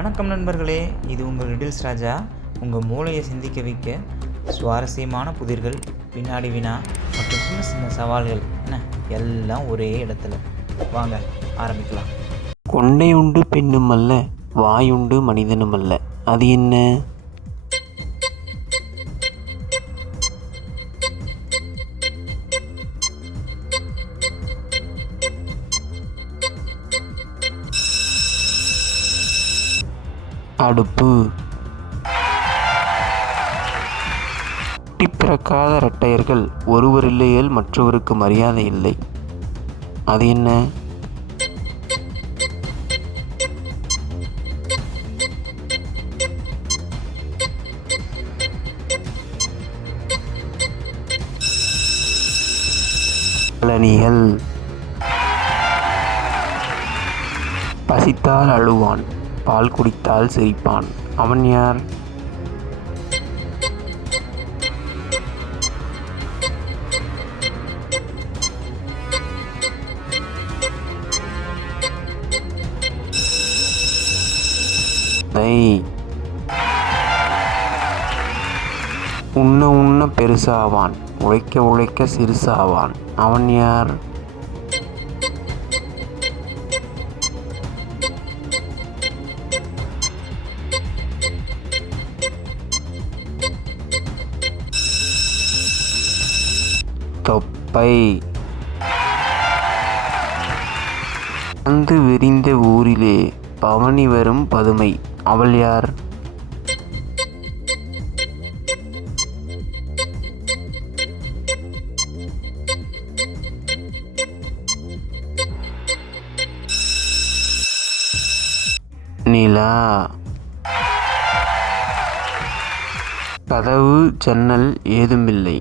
வணக்கம் நண்பர்களே, இது உங்கள் லிட்டில்ஸ் ராஜா. உங்கள் மூளையை சிந்திக்க வைக்க சுவாரஸ்யமான புதிர்கள், வினாடி வினா மற்றும் சின்ன சின்ன சவால்கள் எல்லாம் ஒரே இடத்துல. வாங்க ஆரம்பிக்கலாம். கொண்டையுண்டு பெண்ணும் அல்ல, வாயுண்டு மனிதனும் அல்ல, அது என்ன? அடுப்பு. பிறக்காத இரட்டையர்கள் ஒருவர் இல்லையேல் மற்றவருக்கு மரியாதை இல்லை, அது என்ன? பழனிகள். பசித்தால் அழுவான், பால் குடித்தால் சிரிப்பான், அவன் யார்? உண்ண உண்ண பெருசாவான், உழைக்க உழைக்க சிறுசாவான், அவன் யார்? தொப்பை. பந்து விரிந்த ஊரிலே பவனி வரும் பதுமை, அவள் யார்? நிலா. கதவு ஜன்னல் ஏதுமில்லை,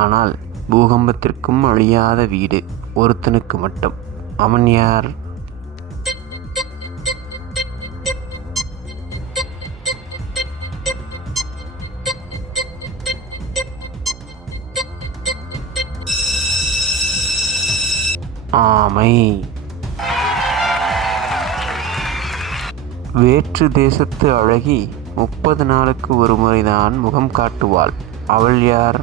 ஆனால் பூகம்பத்திற்கும் அழியாத வீடு ஒருத்தனுக்கு மட்டும், அவன் யார்? ஆமை. வேற்று தேசத்து அழகி 30 நாளுக்கு ஒரு முறைதான் முகம் காட்டுவாள், அவள் யார்?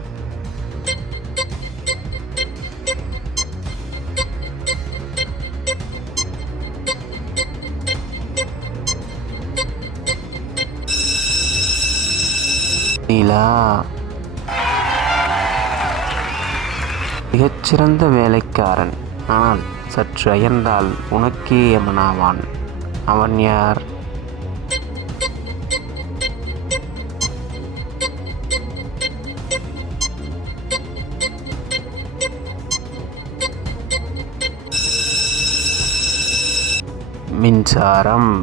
நிலா. மிகச்சிறந்த வேலைக்காரன், ஆனால் சற்று அயர்ந்தால் உனக்கே யமனாவான், அவன் யார்? மின்சாரம்.